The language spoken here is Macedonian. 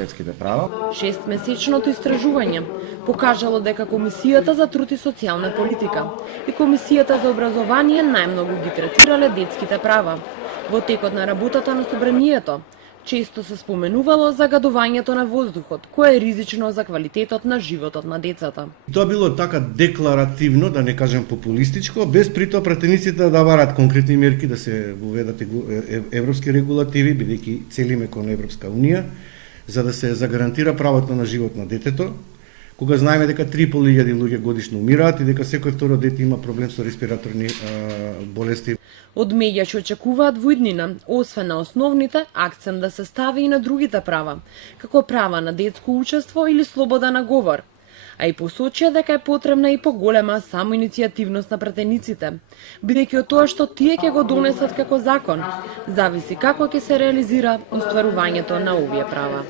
детските права. 6-месечното истражување покажало дека Комисијата за труд и социјална политика и Комисијата за образование најмногу ги третирале детските права. Во текот на работата на собранието често се споменувало загадувањето на воздухот, кое е ризично за квалитетот на животот на децата. Тоа било така декларативно, да не кажем популистичко, без притоа пратениците да барат конкретни мерки, да се воведат европски регулативи, бидејќи целиме кон Европска унија, за да се загарантира правото на живот на детето, кога знаеме дека 3.500 луѓе годишно умираат и дека секој второ дете има проблем со респираторни болести. Од медијачи очекуваат во иднина, освен на основните, акцент да се стави и на другите права, како права на детско учество или слобода на говор, а и посочија дека е потребна и поголема самоиницијативност на пратениците, бидејќи од тоа што тие ќе го донесат како закон, зависи како ќе се реализира остварувањето на овие права.